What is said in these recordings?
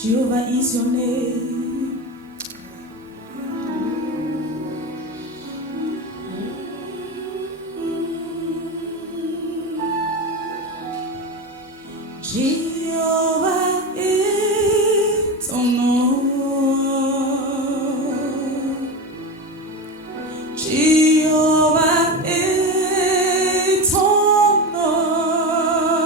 Jehovah is your name. Jehovah est ton nom. Jehovah est ton nom.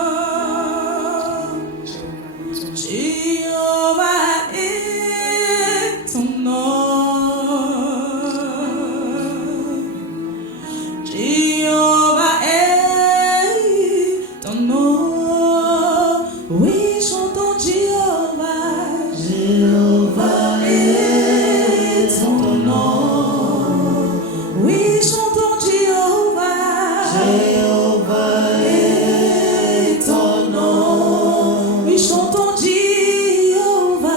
Jehovah est ton nom. Jehovah est ton nom. Oui, chantons Jéhovah. Jéhovah est ton nom. Oui, chantons Jéhovah. Jéhovah est ton nom. Oui, chantons Jéhovah.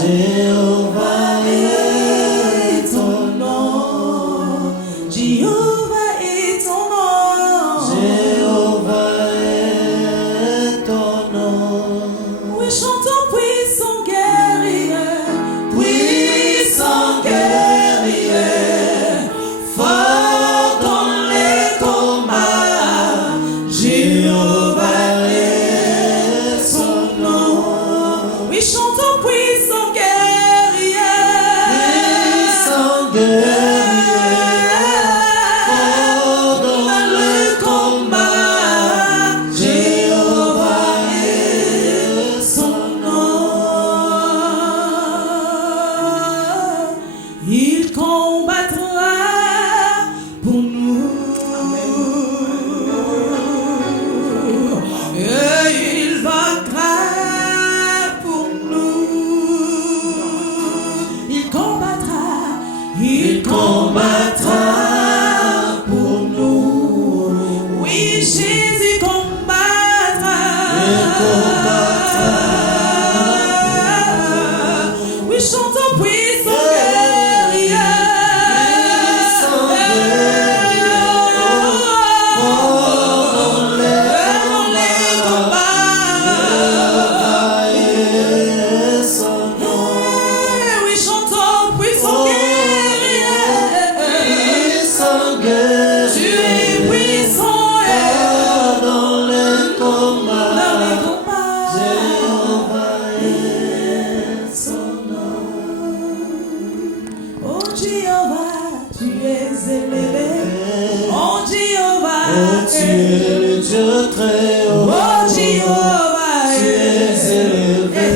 Jéhovah est ton nom. Jéhovah est ton nom. Jéhovah est ton nom. Oui, chantons puissant guerrier. Puissant guerrier. Fort dans les combats. Jéhovah est son nom. Oui, chantons puissant guerrier. Puissant guerrier. Fort dans les combats. Jéhovah est son nom. Il combattra pour nous. Et il vaincra pour nous. Il combattra pour nous. Oui, Jésus combattra. Oui, chantons puissant guerrier. Dans les combats. Oui, chantons puissant guerrier. Tu es puissant dans les combats. Oh Jéhovah, tu es élevé. Oh Jéhovah, Tu es le Dieu très haut. oh Jéhovah, Tu es élevé.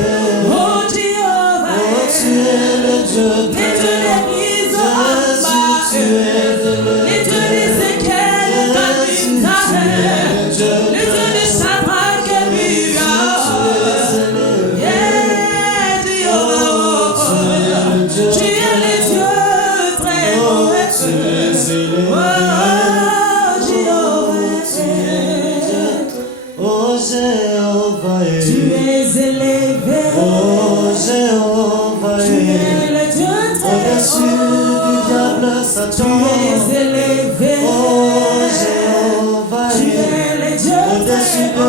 oh Jéhovah, Tu es le Dieu les très deux haut. l'église en Jésus, tu es élevé. les deux les équelles Jésus, tu es le Dieu les deux les Shadrach et Meshach. Yeah, Jéhovah, tu es le Dieu très haut. Tu es élevé. Oh Jéhovah, Oh Jéhovah, tu es élevé. oh Jéhovah, Tu es le Dieu très au-dessus du haut. diable Tu Satan. es élevé. Oh Jéhovah, Tu es le Dieu au-dessus très de haut.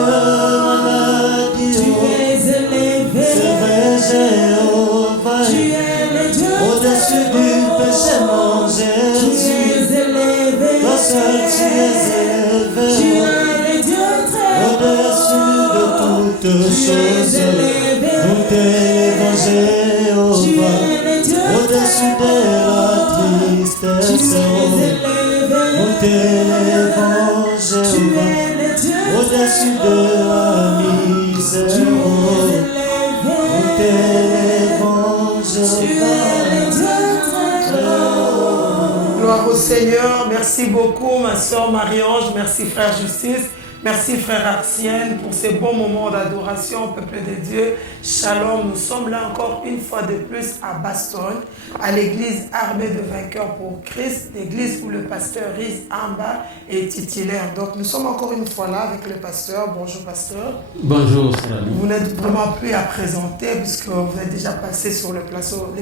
maladie. Tu es élevé. C'est vrai Jéhovah, Tu es le Dieu au-dessus très du haut. péché, mon Tu Jésus. es élevé. Toi seul tu es élevé. Tu es le Dieu très haut. Au-dessus de toutes Tu es choses, élevé. nous t'élevons Tu Jéhovah. es le Dieu Au-dessus très de la haut. Tu tristesse, es nous élevé. t'élevons Tu Jéhovah. es le Dieu Au-dessus de la misère, Tu es nous élevé. t'élevons Tu es Jéhovah. le Dieu très haut. Gloire au Seigneur. Merci beaucoup, ma soeur Marie-Ange. Merci, frère Justice. Merci frère Artienne pour ces bons moments d'adoration, peuple de Dieu. Shalom, nous sommes là encore une fois de plus à Bastogne, à l'église Armée de Vainqueurs pour Christ, l'église où le pasteur Riz Amba est titulaire. Donc nous sommes encore une fois là avec le pasteur. Bonjour pasteur. Bonjour, Srali. Vous n'êtes vraiment plus à présenter puisque vous êtes déjà passé sur les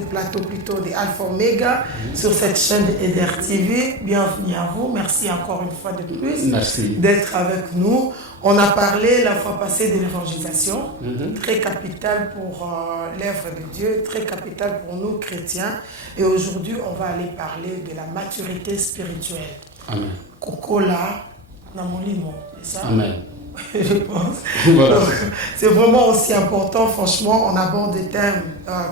plateaux plutôt des Alpha Omega sur cette chaîne de EDR TV. Bienvenue à vous. Merci encore une fois de plus Merci d'être avec nous. nous. On a parlé la fois passée de l'évangélisation, très capitale pour l'œuvre de Dieu, très capitale pour nous chrétiens. Et aujourd'hui, on va aller parler de la maturité spirituelle. Amen. Kokola, Namolimo, c'est ça? Amen. Je pense. Voilà. Donc, c'est vraiment aussi important, franchement, on aborde des thèmes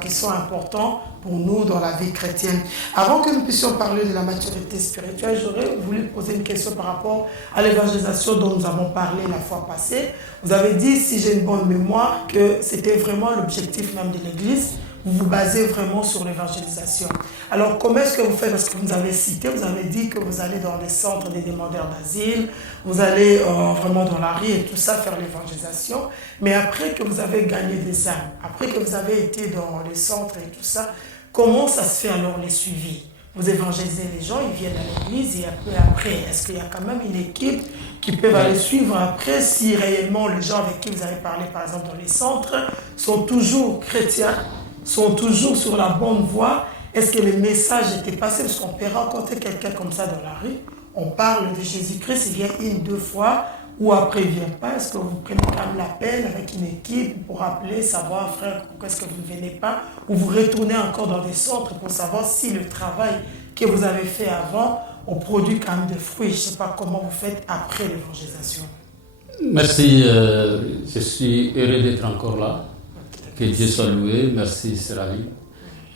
qui sont importants pour nous dans la vie chrétienne. Avant que nous puissions parler de la maturité spirituelle, j'aurais voulu poser une question par rapport à l'évangélisation dont nous avons parlé la fois passée. Vous avez dit, si j'ai une bonne mémoire, que c'était vraiment l'objectif même de l'Église. Vous vous basez vraiment sur l'évangélisation. Alors, comment est-ce que vous faites? Parce que vous avez cité, vous avez dit que vous allez dans les centres des demandeurs d'asile, vous allez vraiment dans la rue et tout ça, faire l'évangélisation. Mais après que vous avez gagné des âmes, après que vous avez été dans les centres et tout ça, comment ça se fait alors les suivis? Vous évangélisez les gens, ils viennent à l'église et après, est-ce qu'il y a quand même une équipe qui peut aller suivre après si réellement les gens avec qui vous avez parlé, par exemple dans les centres, sont toujours chrétiens, sont toujours sur la bonne voie? Est-ce que le message était passé? Parce qu'on peut rencontrer quelqu'un comme ça dans la rue, on parle de Jésus-Christ, il vient une, deux fois, ou après il ne vient pas. Est-ce que vous prenez quand même la peine avec une équipe pour appeler, savoir, frère, pourquoi est-ce que vous ne venez pas? Ou vous retournez encore dans des centres pour savoir si le travail que vous avez fait avant, on produit quand même des fruits? Je ne sais pas comment vous faites après l'évangélisation. Merci, je suis heureux d'être encore là. Que Dieu soit loué. Merci, Serali.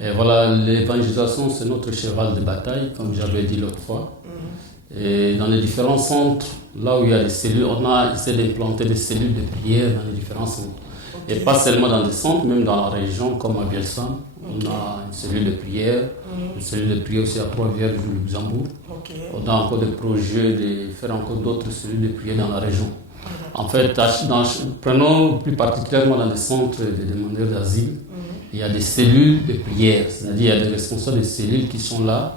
Et voilà, l'évangélisation, c'est notre cheval de bataille, comme j'avais dit l'autre fois. Et dans les différents centres, là où il y a des cellules, on a essayé d'implanter des cellules de prière dans les différents centres. Et pas seulement dans des centres, même dans la région, comme à Bielsam, on a une cellule de prière, une cellule de prière aussi à Trois-Vierges du Luxembourg. On a encore des projets de faire encore d'autres cellules de prière dans la région. En fait, prenons plus particulièrement dans les centres de demandeurs d'asile, il y a des cellules de prière, c'est-à-dire il y a des responsables de cellules qui sont là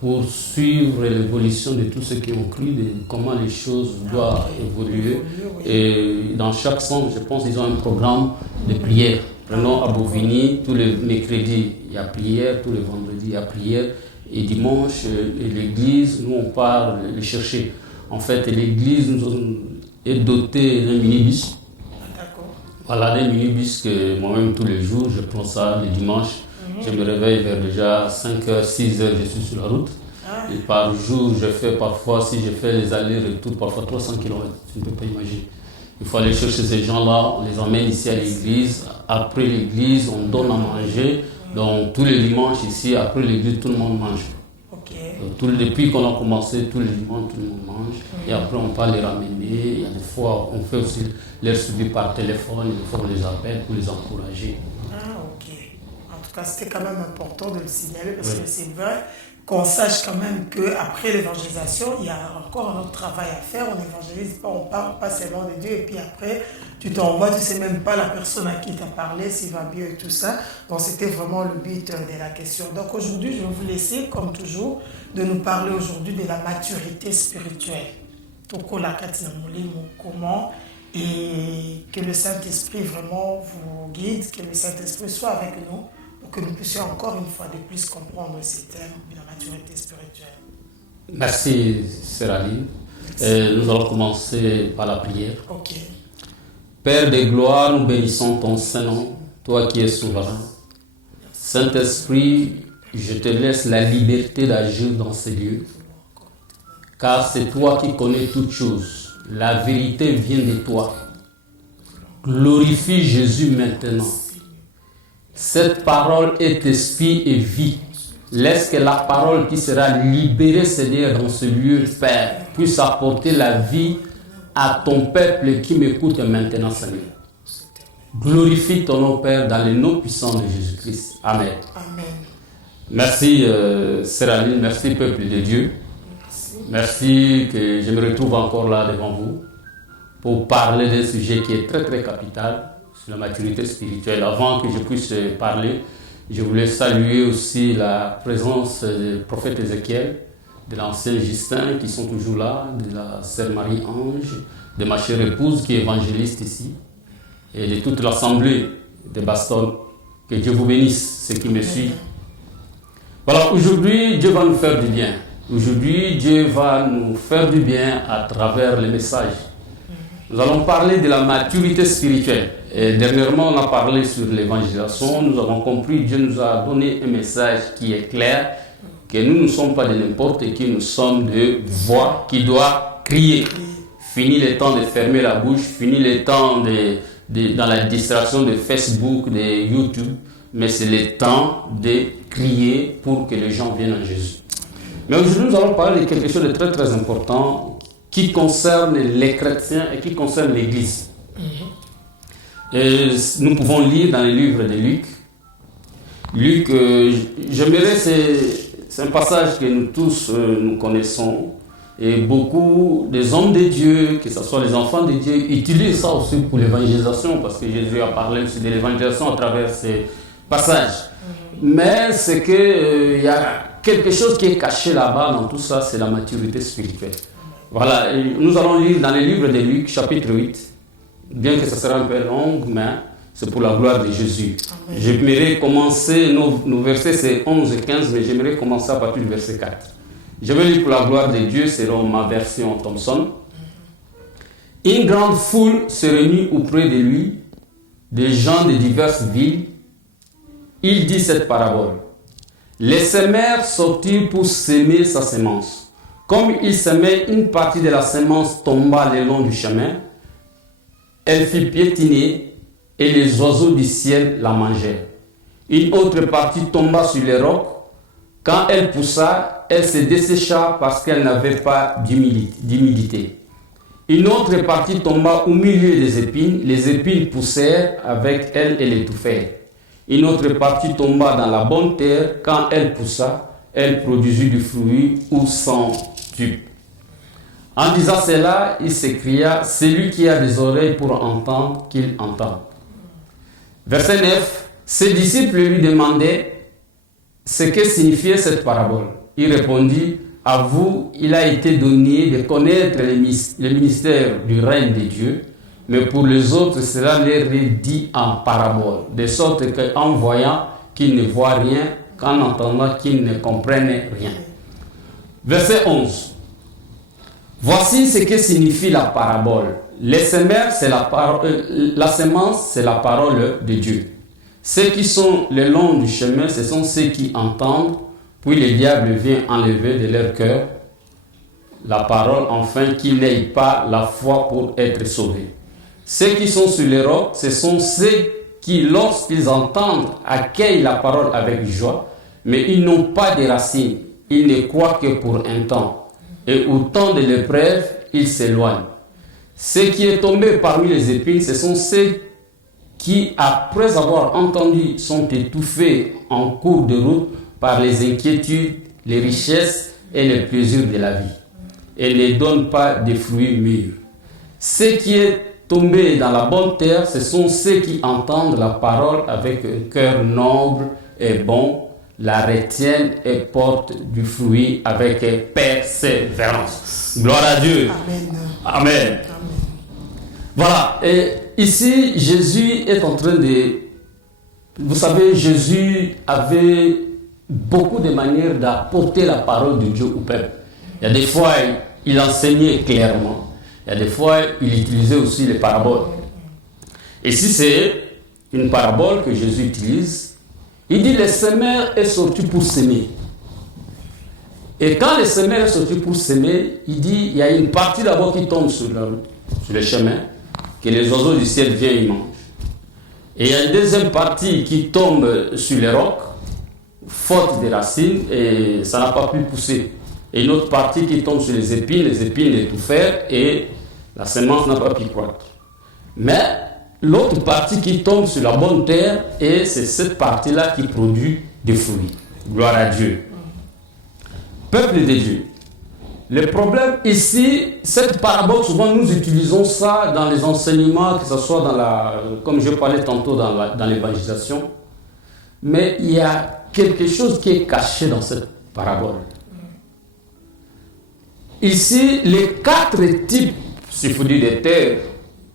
pour suivre l'évolution de tous ceux qui ont cru, de comment les choses doivent évoluer. Et dans chaque centre, je pense qu'ils ont un programme de prière. Prenons à Bovigny, tous les mercredis, il y a prière, tous les vendredis, il y a prière. Et dimanche, l'église, nous, on part le chercher. En fait, l'église est dotée d'un minibus. Voilà, des minibus que moi-même, tous les jours, je prends ça le dimanche. Je me réveille vers déjà 5h, 6h, je suis sur la route. Et par jour, je fais parfois, si je fais les allers-retours, parfois 300 km. Tu ne peux pas imaginer. Il faut aller chercher ces gens-là, on les emmène ici à l'église. Après l'église, on donne à manger. Donc tous les dimanches ici, après l'église, tout le monde mange. Depuis qu'on a commencé, tous les dimanches, tout le monde mange. Et après, on peut les ramener. Il y a des fois, on fait aussi leur suivi par téléphone. Des fois, on les appelle pour les encourager. En tout cas, c'était quand même important de le signaler parce que c'est vrai qu'on sache quand même qu'après l'évangélisation, il y a encore un autre travail à faire. On n'évangélise pas, on parle pas seulement de Dieu. Et puis après, tu t'envoies, tu ne sais même pas la personne à qui tu as parlé, s'il va bien et tout ça. Donc, c'était vraiment le but de la question. Donc, aujourd'hui, je vais vous laisser, comme toujours, de nous parler aujourd'hui de la maturité spirituelle. Comment et que le Saint-Esprit vraiment vous guide, que le Saint-Esprit soit avec nous pour que nous puissions encore une fois de plus comprendre ces thèmes de la maturité spirituelle. Merci, Serali. Nous allons commencer par la prière. Père de gloire, nous bénissons ton Saint-Nom, toi qui es souverain. Saint-Esprit, je te laisse la liberté d'agir dans ces lieux, car c'est toi qui connais toutes choses. La vérité vient de toi. Glorifie Jésus maintenant. Cette parole est esprit et vie. Laisse que la parole qui sera libérée, Seigneur, dans ce lieu, Père, puisse apporter la vie à ton peuple qui m'écoute maintenant, Seigneur. Glorifie ton nom, Père, dans le nom puissant de Jésus-Christ. Amen. Merci, Séraline. Merci, peuple de Dieu. Merci que je me retrouve encore là devant vous pour parler d'un sujet qui est très très capital sur la maturité spirituelle. Avant que je puisse parler, je voulais saluer aussi la présence du prophète Ézéchiel, de l'ancien Justin qui sont toujours là, de la sœur Marie-Ange, de ma chère épouse qui est évangéliste ici, et de toute l'assemblée de Baston. Que Dieu vous bénisse, ceux qui me suivent. Voilà, aujourd'hui, Dieu va nous faire du bien. Aujourd'hui, Dieu va nous faire du bien à travers les messages. Nous allons parler de la maturité spirituelle. Et dernièrement, on a parlé sur l'évangélisation. Nous avons compris, Dieu nous a donné un message qui est clair, que nous ne sommes pas de n'importe qui, nous sommes de voix qui doit crier. Fini le temps de fermer la bouche, fini le temps dans la distraction de Facebook, de YouTube, mais c'est le temps de crier pour que les gens viennent à Jésus. Mais aujourd'hui, nous allons parler de quelque chose de très très important qui concerne les chrétiens et qui concerne l'Église. Et nous pouvons lire dans les livres de Luc. Luc, j'aimerais, c'est un passage que nous tous nous connaissons. Et beaucoup des hommes de Dieu, que ce soit les enfants de Dieu, utilisent ça aussi pour l'évangélisation, parce que Jésus a parlé aussi de l'évangélisation à travers ces passages. Mais c'est qu'il y a quelque chose qui est caché là-bas dans tout ça, c'est la maturité spirituelle. Voilà, et nous allons lire dans les livres de Luc, chapitre 8, bien que ce sera un peu long, mais c'est pour la gloire de Jésus. Amen. J'aimerais commencer, nos versets c'est 11 et 15, mais j'aimerais commencer à partir du verset 4. Je vais lire pour la gloire de Dieu, selon ma version Thompson. Une grande foule se réunit auprès de lui, des gens de diverses villes. Il dit cette parabole. Les semeurs sortirent pour semer sa semence. Comme il semait, une partie de la semence tomba le long du chemin. Elle fit piétiner et les oiseaux du ciel la mangèrent. Une autre partie tomba sur les rocs. Quand elle poussa, elle se dessécha parce qu'elle n'avait pas d'humidité. Une autre partie tomba au milieu des épines. Les épines poussèrent avec elle et l'étouffèrent. Une autre partie tomba dans la bonne terre. Quand elle poussa, elle produisit du fruit ou 100 tubes. En disant cela, il s'écria, celui qui a des oreilles pour entendre, qu'il entende. Verset 9, ses disciples lui demandaient ce que signifiait cette parabole. Il répondit, à vous, il a été donné de connaître le ministère du règne de Dieu, mais pour les autres, cela leur est dit en parabole, de sorte qu'en voyant, qu'ils ne voient rien, qu'en entendant, qu'ils ne comprennent rien. Verset 11. Voici ce que signifie la parabole. Les semeurs, c'est la semence, c'est la parole de Dieu. Ceux qui sont le long du chemin, ce sont ceux qui entendent, puis le diable vient enlever de leur cœur la parole, afin qu'ils n'aient pas la foi pour être sauvés. Ceux qui sont sur les rocs, ce sont ceux qui, lorsqu'ils entendent, accueillent la parole avec joie, mais ils n'ont pas de racines. Ils ne croient que pour un temps. Et au temps de l'épreuve, ils s'éloignent. Ce qui est tombé parmi les épines, ce sont ceux qui, après avoir entendu, sont étouffés en cours de route par les inquiétudes, les richesses et les plaisirs de la vie, et ne donnent pas de fruits mûrs. Ce qui est tombé dans la bonne terre, ce sont ceux qui entendent la parole avec un cœur noble et bon, la retiennent et portent du fruit avec persévérance. Gloire à Dieu. Amen. Amen. Voilà. Et ici, Jésus est en train de... Vous savez, Jésus avait beaucoup de manières d'apporter la parole de Dieu au peuple. Il y a des fois, il enseignait clairement. Il y a des fois, il utilisait aussi les paraboles. Et si c'est une parabole que Jésus utilise, il dit, le semeur est sorti pour s'aimer. Et quand le semeur est sorti pour s'aimer, il dit, il y a une partie d'abord qui tombe sur le chemin, que les oiseaux du ciel viennent et mangent. Et il y a une deuxième partie qui tombe sur les rocs, faute des racines, et ça n'a pas pu pousser. Et une autre partie qui tombe sur les épines l'étouffèrent, et la semence n'a pas pu croître. Mais l'autre partie qui tombe sur la bonne terre, et c'est cette partie-là qui produit des fruits. Gloire à Dieu. Peuple de Dieu. Le problème ici, cette parabole, souvent nous utilisons ça dans les enseignements, que ce soit comme je parlais tantôt dans l'évangélisation, mais il y a quelque chose qui est caché dans cette parabole. Ici, les 4 types, s'il faut dire, de terres,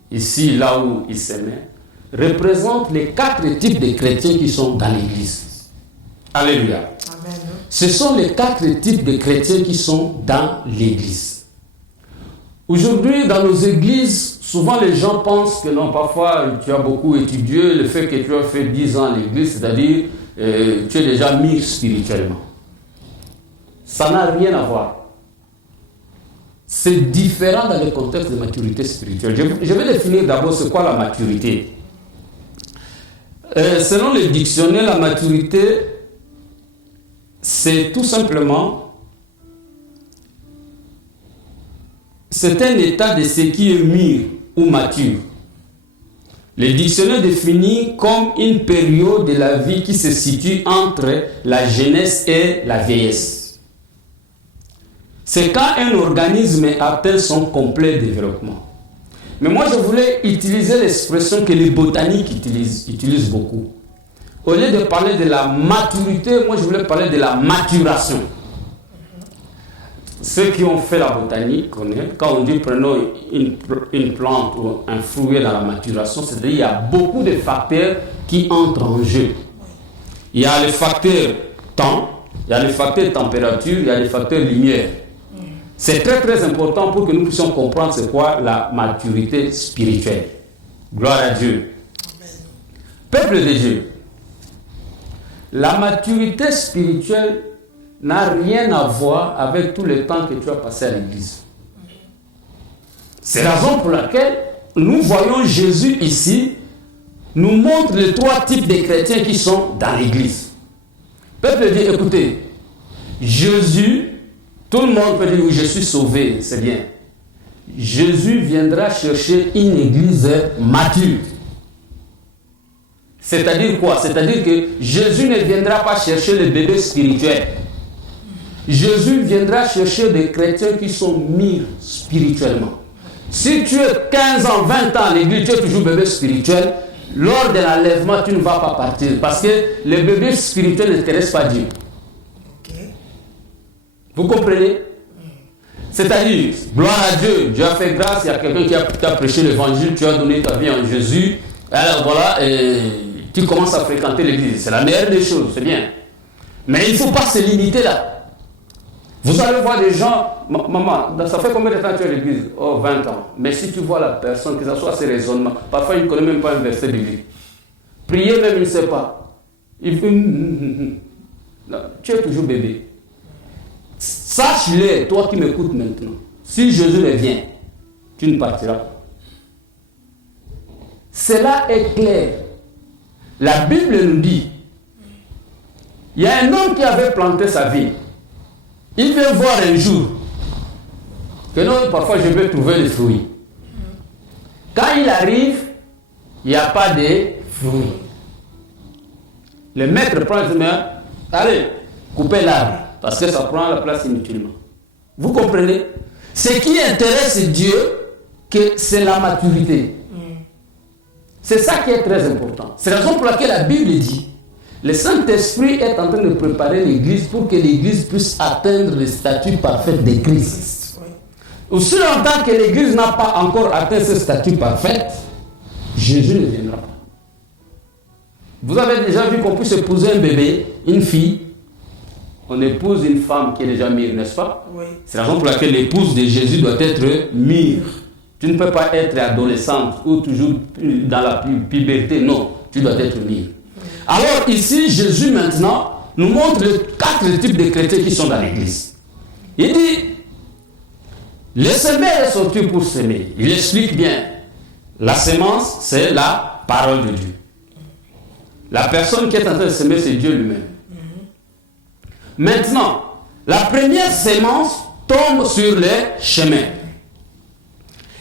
ici, là où il s'aimait, représentent les 4 types de chrétiens qui sont dans l'Église. Alléluia. Amen. Ce sont les 4 types de chrétiens qui sont dans l'Église. Aujourd'hui, dans nos églises, souvent les gens pensent que non, parfois tu as beaucoup étudié, le fait que tu as fait 10 ans à l'église, c'est-à-dire tu es déjà mûr spirituellement. Ça n'a rien à voir. C'est différent dans le contexte de maturité spirituelle. Je vais définir d'abord c'est quoi la maturité. Selon le dictionnaire, la maturité, c'est tout simplement, c'est un état de ce qui est mûr ou mature. Le dictionnaire définit comme une période de la vie qui se situe entre la jeunesse et la vieillesse. C'est quand un organisme atteint son complet développement. Mais moi, je voulais utiliser l'expression que les botaniques utilisent beaucoup. Au lieu de parler de la maturité, moi, je voulais parler de la maturation. Ceux qui ont fait la botanique connaissent. Quand on dit prenons une plante ou un fruit dans la maturation, c'est-à-dire qu'il y a beaucoup de facteurs qui entrent en jeu. Il y a le facteur temps, il y a le facteur température, il y a le facteur lumière. C'est très très important pour que nous puissions comprendre c'est quoi la maturité spirituelle. Gloire à Dieu. Amen. Peuple de Dieu, la maturité spirituelle n'a rien à voir avec tout le temps que tu as passé à l'église. C'est la raison pour laquelle nous voyons Jésus ici nous montre les 3 types de chrétiens qui sont dans l'église. Peuple de Dieu, écoutez, Jésus, tout le monde peut dire oui, je suis sauvé, c'est bien. Jésus viendra chercher une église mature. C'est-à-dire quoi? C'est-à-dire que Jésus ne viendra pas chercher les bébés spirituels. Jésus viendra chercher des chrétiens qui sont mûrs spirituellement. Si tu es 15 ans, 20 ans à l'église, tu es toujours bébé spirituel, lors de l'enlèvement, tu ne vas pas partir. Parce que les bébés spirituels n'intéressent pas Dieu. Vous comprenez? C'est-à-dire, gloire à Dieu, Dieu a fait grâce, il y a quelqu'un qui a prêché l'évangile, tu as donné ta vie en Jésus, alors voilà, et tu commences à fréquenter l'église. C'est la meilleure des choses, c'est bien. Mais il ne faut pas se limiter là. Vous allez voir des gens, maman, ça fait combien de temps tu es à l'église? Oh, 20 ans. Mais si tu vois la personne, que ce soit ses raisonnements, parfois il ne connaît même pas un verset de Bible. Prier même, il ne sait pas. Non, tu es toujours bébé. Sache-le, toi qui m'écoutes maintenant, si Jésus revient, tu ne partiras pas. Cela est clair. La Bible nous dit, il y a un homme qui avait planté sa vie. Il vient voir un jour que non, parfois je vais trouver les fruits. Quand il arrive, il n'y a pas de fruits. Le maître prend le main, allez, coupez l'arbre. Parce que ça prend la place inutilement. Vous comprenez? Ce qui intéresse Dieu, que c'est la maturité. C'est ça qui est très important. C'est la raison pour laquelle la Bible dit, le Saint-Esprit est en train de préparer l'Église pour que l'Église puisse atteindre le statut parfait de Christ. Aussi longtemps que l'Église n'a pas encore atteint ce statut parfait, Jésus ne viendra pas. Vous avez déjà vu qu'on puisse épouser un bébé, une fille. On épouse une femme qui est déjà mûre, n'est-ce pas? Oui. C'est la raison pour laquelle l'épouse de Jésus doit être mûre. Tu ne peux pas être adolescente ou toujours dans la puberté, non. Tu dois être mûre. Alors ici, Jésus maintenant nous montre les 4 types de chrétiens qui sont dans l'église. Il dit, le semeur est sorti pour s'aimer. Il explique bien. La semence, c'est la parole de Dieu. La personne qui est en train de s'aimer, c'est Dieu lui-même. Maintenant, la première sémence tombe sur les chemins.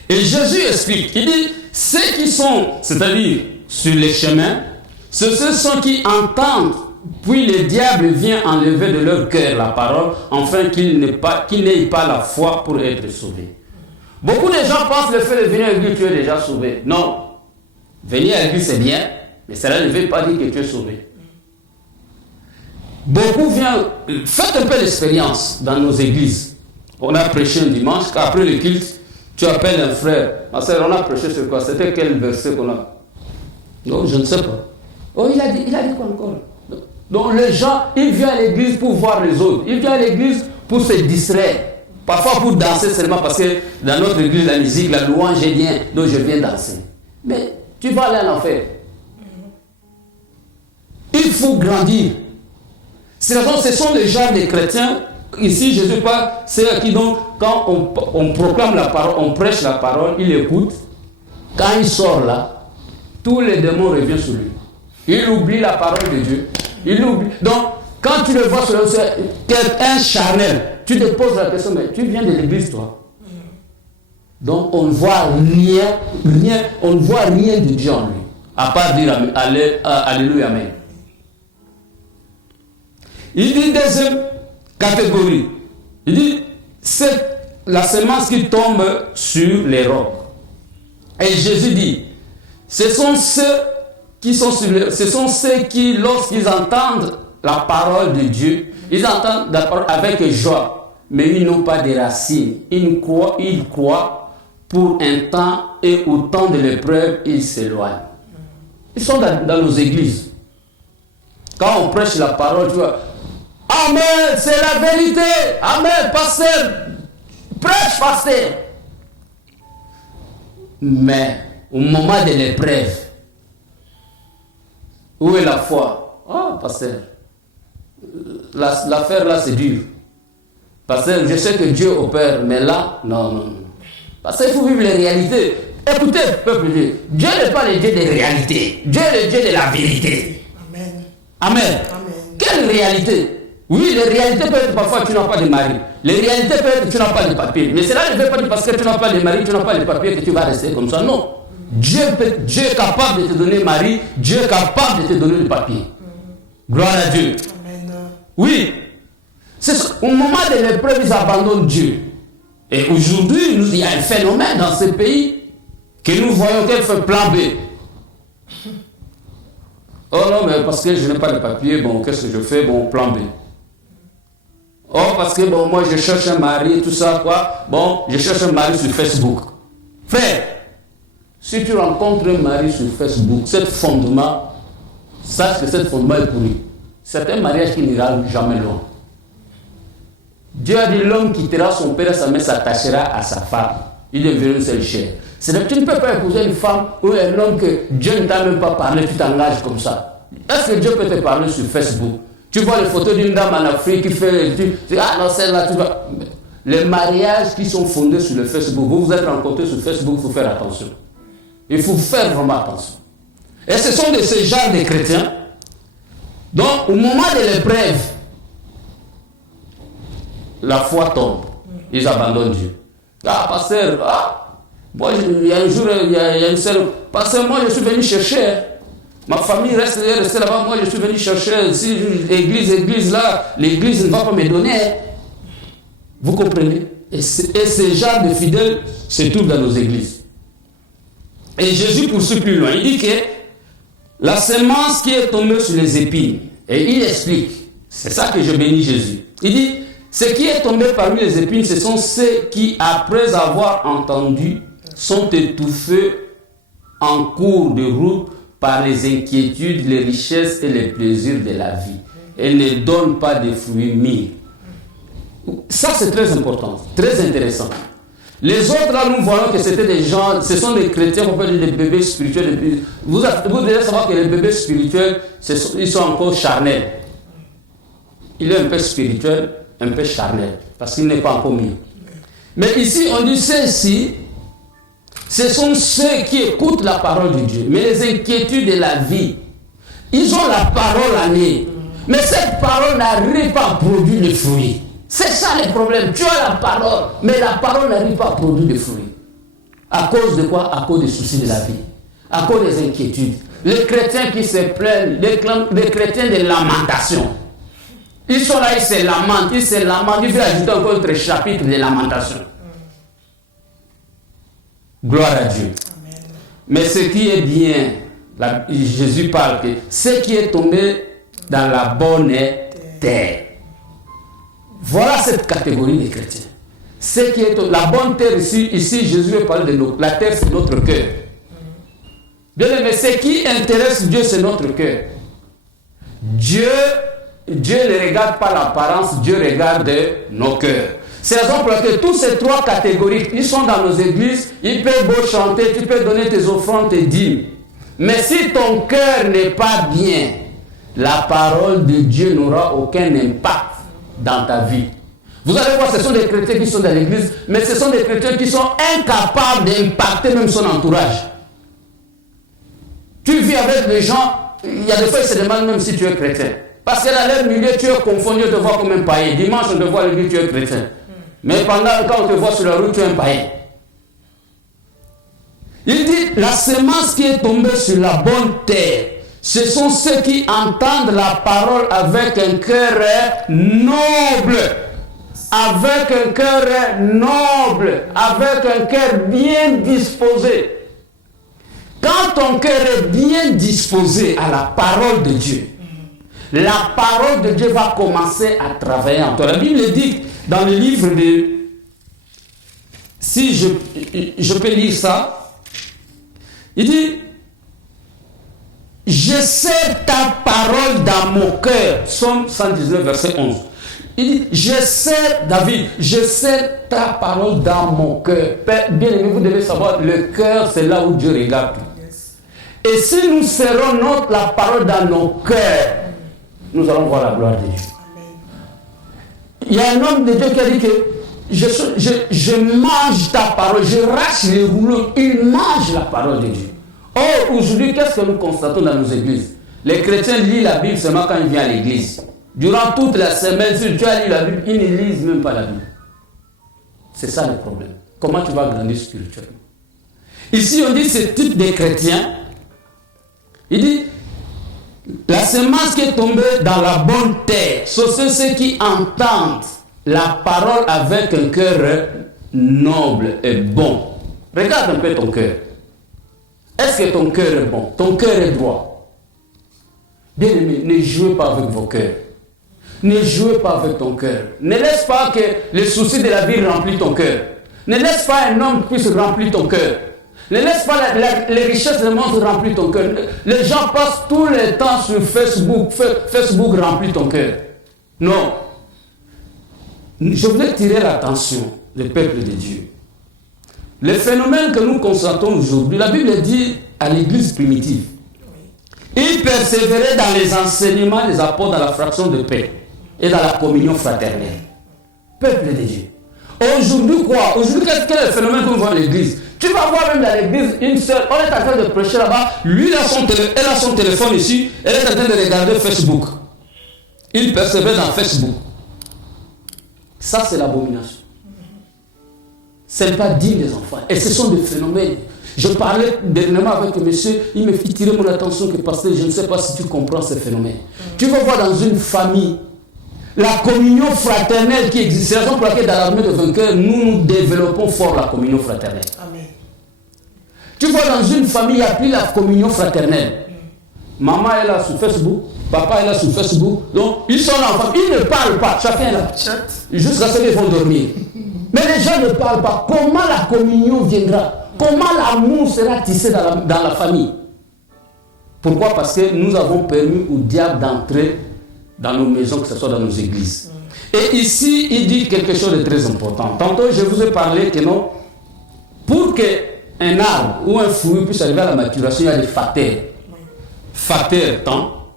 Et Jésus explique, il dit, ceux qui sont, c'est-à-dire sur les chemins, ce sont ceux qui entendent, puis le diable vient enlever de leur cœur la parole, afin qu'ils n'aient pas la foi pour être sauvés. Beaucoup de gens pensent le fait de venir à l'église, tu es déjà sauvé. Non. Venir à l'église, c'est bien, mais cela ne veut pas dire que tu es sauvé. Beaucoup viennent, faites un peu l'expérience dans nos églises. On a prêché un dimanche, après le culte, tu appelles un frère. Ma soeur, on a prêché sur quoi? C'était quel verset qu'on a? Non, je ne sais pas. Oh, il a dit quoi encore? Donc les gens, ils viennent à l'église pour voir les autres. Ils viennent à l'église pour se distraire. Parfois pour danser seulement parce que dans notre église, la musique, la louange est bien, donc je viens danser. Mais tu vas aller en enfer. Il faut grandir. Ce sont les gens des chrétiens. Ici, Jésus parle, c'est à qui donc, quand on proclame la parole, on prêche la parole, il écoute. Quand il sort là, tous les démons reviennent sur lui. Il oublie la parole de Dieu. Il oublie. Donc, quand tu le vois sur quelqu'un charnel, tu te poses la question, mais tu viens de l'église, toi. Donc, on ne voit rien, on ne voit rien de Dieu en lui, à part dire Alléluia, Amen. Il dit deuxième catégorie. Il dit, c'est la semence qui tombe sur les rocs. Et Jésus dit, ce sont ceux qui, lorsqu'ils entendent la parole de Dieu, ils entendent la parole avec joie, mais ils n'ont pas de racines. Ils croient pour un temps, et au temps de l'épreuve, ils s'éloignent. Ils sont dans nos églises. Quand on prêche la parole, tu vois, Amen, c'est la vérité. Amen, pasteur. Prêche, pasteur. Mais au moment de l'épreuve, où est la foi? Ah, pasteur, l'affaire là c'est dur. Pasteur, je sais que Dieu opère, mais là, non. Parce qu'il faut vivre les réalités. Écoutez, peuple de Dieu, Dieu n'est pas le Dieu des réalités. Dieu est le Dieu de la vérité. Amen. Amen. Quelle réalité? Oui, les réalités peuvent être parfois tu n'as pas de mari. Les réalités peuvent être tu n'as pas de papier. Mais cela ne veut pas dire parce que tu n'as pas de mari, tu n'as pas de papier que tu vas rester comme ça. Non. Dieu est capable de te donner mari. Dieu est capable de te donner le papier. Gloire à Dieu. Amen. Oui. Au moment de l'épreuve, ils abandonnent Dieu. Et aujourd'hui, il y a un phénomène dans ce pays que nous voyons qu'elle fait plan B. Oh non, mais parce que je n'ai pas de papier, bon, qu'est-ce que je fais? Bon, plan B. Oh, parce que bon, moi je cherche un mari, tout ça, quoi. Bon, je cherche un mari sur Facebook. Frère, si tu rencontres un mari sur Facebook, cet fondement, sache que cet fondement est pourri. C'est un mariage qui n'ira jamais loin. Dieu a dit l'homme quittera son père et sa mère, s'attachera à sa femme. Il deviendra une seule chair. C'est-à-dire que tu ne peux pas épouser une femme ou un homme que Dieu ne t'a même pas parlé, tu t'engages comme ça. Est-ce que Dieu peut te parler sur Facebook? Tu vois les photos d'une dame en Afrique qui fait... ah non, celle-là, tu vois... Les mariages qui sont fondés sur le Facebook, vous vous êtes rencontrés sur Facebook, il faut faire attention. Il faut faire vraiment attention. Et ce sont de ces genres de chrétiens. Donc, au moment de l'épreuve, la foi tombe. Ils abandonnent Dieu. Ah, pasteur, moi, il y a un jour, il y a une seule... Pasteur, moi, je suis venu chercher... Ma famille reste là-bas, moi je suis venu chercher si l'église là, l'église ne va pas me donner. Vous comprenez? Et ces gens de fidèles se trouvent dans nos églises. Et Jésus poursuit plus loin. Il dit que la semence qui est tombée sur les épines, et il explique, c'est ça que je bénis Jésus. Il dit, ce qui est tombé parmi les épines, ce sont ceux qui, après avoir entendu, sont étouffés en cours de route par les inquiétudes, les richesses et les plaisirs de la vie. Et ne donne pas de fruits mûrs. Ça, c'est très important, très intéressant. Les autres, là, nous voyons que c'était des gens, ce sont des chrétiens, on peut dire des bébés spirituels. Vous devez savoir que les bébés spirituels, ils sont encore charnels. Il est un peu spirituel, un peu charnel, parce qu'il n'est pas encore mis. Mais ici, on dit ceci. Ce sont ceux qui écoutent la parole de Dieu. Mais les inquiétudes de la vie, ils ont la parole en eux. Mais cette parole n'arrive pas à produire de fruits. C'est ça le problème. Tu as la parole, mais la parole n'arrive pas à produire de fruits. À cause de quoi? À cause des soucis de la vie. À cause des inquiétudes. Les chrétiens qui se plaignent, les chrétiens de lamentation. Ils sont là, ils se lamentent. Il faut ajouter encore un autre chapitre de lamentation. Gloire à Dieu. Amen. Mais ce qui est bien, Jésus parle que ce qui est tombé dans la bonne terre. Voilà cette catégorie de chrétiens. Ce qui est la bonne terre ici Jésus veut parler de nous. La terre, c'est notre cœur. Bien aimé, ce qui intéresse Dieu, c'est notre cœur. Dieu ne regarde pas l'apparence, Dieu regarde nos cœurs. C'est la raison pour laquelle tous ces trois catégories, ils sont dans nos églises, ils peuvent beau chanter, tu peux donner tes offrandes, tes dîmes. Mais si ton cœur n'est pas bien, la parole de Dieu n'aura aucun impact dans ta vie. Vous allez voir, ce sont des chrétiens qui sont dans l'église, mais ce sont des chrétiens qui sont incapables d'impacter même son entourage. Tu vis avec les gens, il y a des fois ils se demandent même si tu es chrétien. Parce que dans leur milieu, tu es confondu, on te voit comme un païen. Dimanche, on te voit le tu es chrétien. Mais quand on te voit sur la route, tu es un païen. Il dit, la semence qui est tombée sur la bonne terre, ce sont ceux qui entendent la parole avec un cœur noble. Avec un cœur noble, avec un cœur bien disposé. Quand ton cœur est bien disposé à la parole de Dieu, la parole de Dieu va commencer à travailler en toi. La Bible dit dans le livre de... Si je peux lire ça, il dit, je serre ta parole dans mon cœur. Psaume 119, verset 11. Il dit, je serre, David, je serre ta parole dans mon cœur. Bien aimé, vous devez savoir, le cœur, c'est là où Dieu regarde. Et si nous serrons la parole dans nos cœurs, nous allons voir la gloire de Dieu. Il y a un homme de Dieu qui a dit que je mange ta parole, je rache les rouleaux, il mange la parole de Dieu. Or, aujourd'hui, qu'est-ce que nous constatons dans nos églises? Les chrétiens lisent la Bible seulement quand ils viennent à l'église. Durant toute la semaine, si tu as lu la Bible, ils ne lisent même pas la Bible. C'est ça le problème. Comment tu vas grandir spirituellement? Ici, on dit ce type de chrétien. Il dit, la semence qui est tombée dans la bonne terre, ce sont ceux qui entendent la parole avec un cœur noble et bon. Regarde un peu ton cœur. Est-ce que ton cœur est bon? Ton cœur est droit? Bien aimé, ne jouez pas avec vos cœurs. Ne jouez pas avec ton cœur. Ne laisse pas que les soucis de la vie remplissent ton cœur. Ne laisse pas un homme puisse remplir ton cœur. Ne laisse pas les richesses du monde remplir ton cœur. Les gens passent tout le temps sur Facebook. Facebook remplit ton cœur. Non. Je voulais tirer l'attention du peuple de Dieu. Les phénomènes que nous constatons aujourd'hui, la Bible dit à l'église primitive, ils persévéraient dans les enseignements des apôtres, dans la fraction de paix et dans la communion fraternelle. Peuple de Dieu. Aujourd'hui quoi? Aujourd'hui, quel est le phénomène qu'on voit à l'église? Tu vas voir même dans l'église, une seule, on est en train de prêcher là-bas, lui elle a son téléphone ici, elle est en train de regarder Facebook. Il persévère dans Facebook. Ça, c'est l'abomination. Ce n'est pas digne des enfants. Et ce sont des phénomènes. Je parlais dernièrement avec un monsieur, il me fit tirer mon attention que pasteur, je ne sais pas si tu comprends ces phénomènes. Tu vas voir dans une famille, la communion fraternelle qui existe. C'est la raison pour laquelle dans l'armée de vainqueurs, nous développons fort la communion fraternelle. Amen. Tu vois dans une famille, il n'y a plus la communion fraternelle. Maman est là sur Facebook, papa est là sur Facebook. Donc, ils sont là en famille, ils ne parlent pas. Chacun est là. Jusqu'à ce qu'ils vont dormir. Mais les gens ne parlent pas. Comment la communion viendra? Comment l'amour sera tissé dans la famille? Pourquoi? Parce que nous avons permis au diable d'entrer dans nos maisons, que ce soit dans nos églises. Et ici, il dit quelque chose de très important. Tantôt, je vous ai parlé que non, pour qu'un arbre ou un fruit puisse arriver à la maturation, il y a des facteurs. Facteur temps,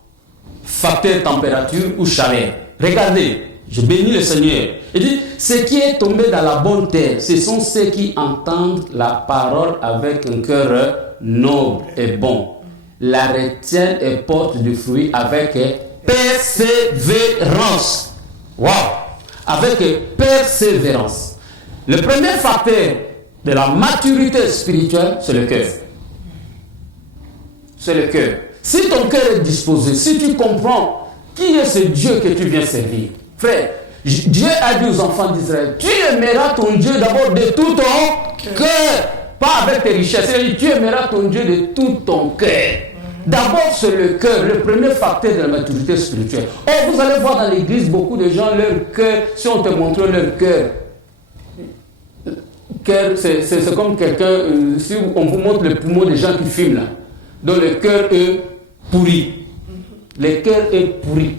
facteur température ou chaleur. Regardez, je bénis le Seigneur. Il dit, ce qui est tombé dans la bonne terre, ce sont ceux qui entendent la parole avec un cœur noble et bon. La retiennent et portent du fruit avec persévérance. Wow! Avec persévérance. Le premier facteur de la maturité spirituelle, c'est le cœur. C'est le cœur. Si ton cœur est disposé, si tu comprends qui est ce Dieu que tu viens servir, frère, Dieu a dit aux enfants d'Israël, tu aimeras ton Dieu d'abord de tout ton cœur, pas avec tes richesses. Tu aimeras ton Dieu de tout ton cœur. D'abord, c'est le cœur, le premier facteur de la maturité spirituelle. Or, vous allez voir dans l'église, beaucoup de gens, leur cœur, si on te montre leur cœur, c'est comme quelqu'un, si on vous montre le poumon des gens qui fument là, dont le cœur est pourri. Le cœur est pourri.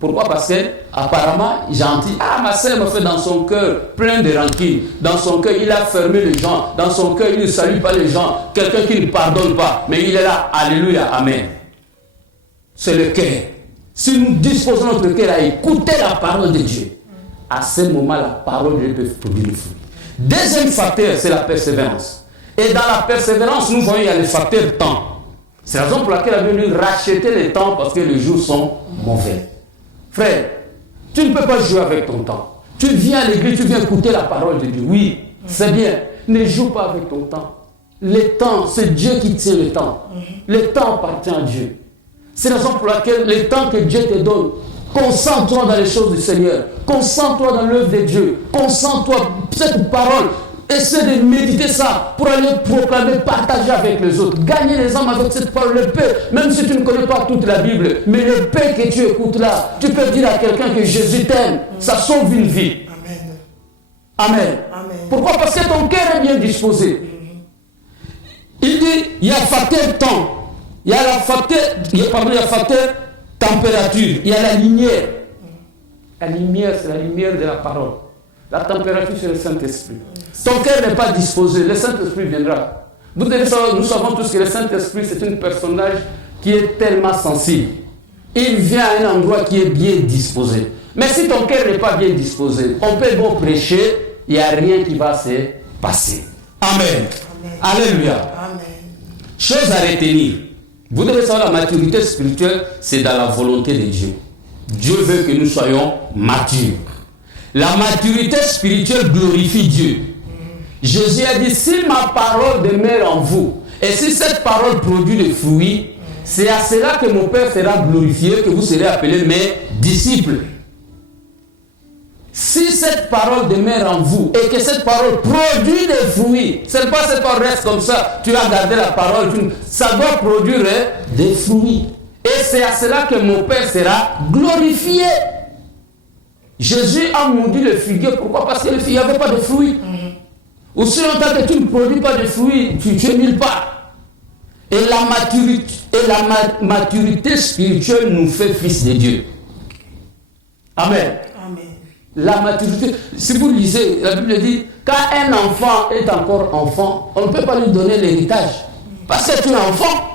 Pourquoi? Parce que apparemment gentil. Ah, ma sœur me fait dans son cœur plein de rancune. Dans son cœur, il a fermé les gens. Dans son cœur, il ne salue pas les gens. Quelqu'un qui ne pardonne pas. Mais il est là. Alléluia. Amen. C'est le cœur. Si nous disposons notre cœur à écouter la parole de Dieu, à ce moment, la parole de Dieu peut produire le fruit. Deuxième facteur, c'est la persévérance. Et dans la persévérance, nous voyons, il y a le facteur temps. C'est la raison pour laquelle la Bible dit racheter le temps parce que les jours sont mauvais. Frère, tu ne peux pas jouer avec ton temps. Tu viens à l'église, tu viens écouter la parole de Dieu. Oui, c'est bien. Ne joue pas avec ton temps. Le temps, c'est Dieu qui tient le temps. Le temps appartient à Dieu. C'est la raison pour laquelle le temps que Dieu te donne, concentre-toi dans les choses du Seigneur. Concentre-toi dans l'œuvre de Dieu. Concentre-toi cette parole. Essaie de méditer ça pour aller proclamer, partager avec les autres. Gagner les hommes avec cette parole, le paix. Même si tu ne connais pas toute la Bible, mais le paix que tu écoutes là, tu peux dire à quelqu'un que Jésus t'aime. Ça sauve une vie. Amen. Amen. Pourquoi? Parce que ton cœur est bien disposé. Il dit, il y a facteur temps. Il y a le facteur température. Il y a la lumière. La lumière, c'est la lumière de la parole. La température, c'est le Saint-Esprit. Ton cœur n'est pas disposé, le Saint-Esprit viendra. Vous devez savoir, nous savons tous que le Saint-Esprit, c'est un personnage qui est tellement sensible. Il vient à un endroit qui est bien disposé. Mais si ton cœur n'est pas bien disposé, on peut bon prêcher, il n'y a rien qui va se passer. Amen. Amen. Alléluia. Amen. Chose à retenir. Vous devez savoir, la maturité spirituelle, c'est dans la volonté de Dieu. Dieu veut que nous soyons matures. La maturité spirituelle glorifie Dieu. Jésus a dit, si ma parole demeure en vous, et si cette parole produit des fruits, c'est à cela que mon Père sera glorifié, que vous serez appelés mes disciples. Si cette parole demeure en vous, et que cette parole produit des fruits, ce n'est pas cette parole reste comme ça, tu as gardé la parole, ça doit produire des fruits. Et c'est à cela que mon Père sera glorifié. Jésus a maudit le figuier. Pourquoi? Parce que le figuier n'avait pas de fruits. Aussi longtemps que tu ne produis pas de fruits, tu es nulle part. Et la maturité spirituelle nous fait fils de Dieu. Amen. Amen. La maturité, si vous lisez, la Bible dit, quand un enfant est encore enfant, on ne peut pas lui donner l'héritage. Parce que tu es enfant.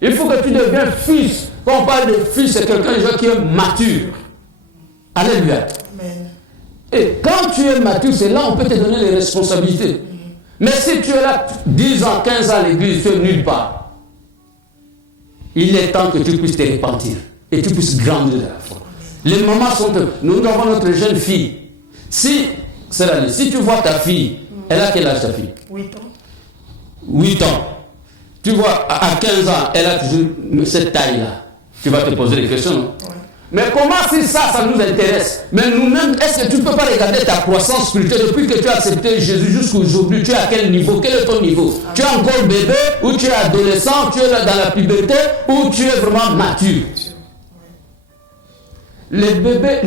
Il faut que tu deviennes fils. Quand on parle de fils, c'est quelqu'un déjà qui est mature. Alléluia. Amen. Et quand tu es mature, c'est là on peut te donner les responsabilités. Mais si tu es là 10 ans, 15 ans à l'église, tu es nulle part. Il est temps que tu puisses te repentir et tu puisses grandir de la foi. Les mamans sont... Nous avons notre jeune fille. Si tu vois ta fille, elle a quel âge ta fille? 8 ans. 8 ans. Tu vois, à 15 ans, elle a toujours cette taille-là. Tu vas te poser des questions, non? Ouais. Mais comment si ça nous intéresse? Mais nous-mêmes, est-ce que tu ne peux pas regarder ta croissance spirituelle depuis que tu as accepté Jésus jusqu'à aujourd'hui? Tu es à quel niveau? Quel est ton niveau? Amen. Tu es encore bébé ou tu es adolescent? Tu es là dans la puberté ou tu es vraiment mature? Les bébés,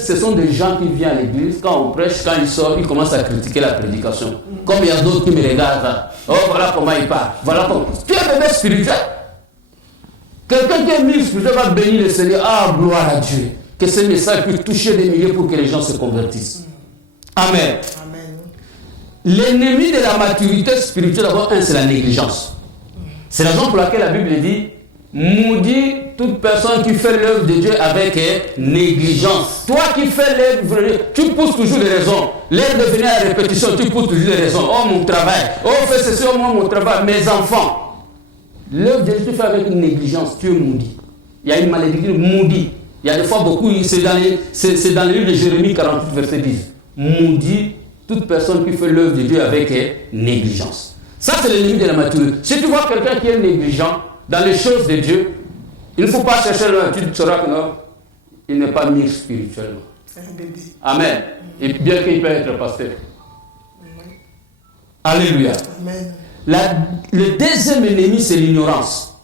ce sont des gens qui viennent à l'église, quand on prêche, quand ils sortent, ils commencent à critiquer la prédication. Comme il y a d'autres qui me regardent, oh voilà comment ils parlent, voilà comment. Tu es un bébé spirituel. Quelqu'un qui est mis spirituel va bénir le Seigneur. Ah, gloire à Dieu. Que ce message puisse toucher des milliers pour que les gens se convertissent. Amen. Amen. L'ennemi de la maturité spirituelle, d'abord, c'est la négligence. C'est la raison pour laquelle la Bible dit, maudit toute personne qui fait l'œuvre de Dieu avec négligence. Toi qui fais l'œuvre, tu pousses toujours des raisons. L'œuvre devient à répétition, tu pousses toujours des raisons. Oh mon travail, oh fais ceci, oh mon travail, mes enfants. L'œuvre de Dieu tu fais avec une négligence, tu es maudit. Il y a une malédiction maudit. Il y a des fois beaucoup, c'est dans le livre de Jérémie 48, verset 10. Maudit toute personne qui fait l'œuvre de Dieu avec négligence. Ça c'est l'ennemi de la maturité. Si tu vois quelqu'un qui est négligent dans les choses de Dieu, il ne faut pas chercher là, tu sauras que non, il n'est pas mûr spirituellement. Amen. Et bien qu'il peut être pasteur. Alléluia. Amen. Le deuxième ennemi, c'est l'ignorance.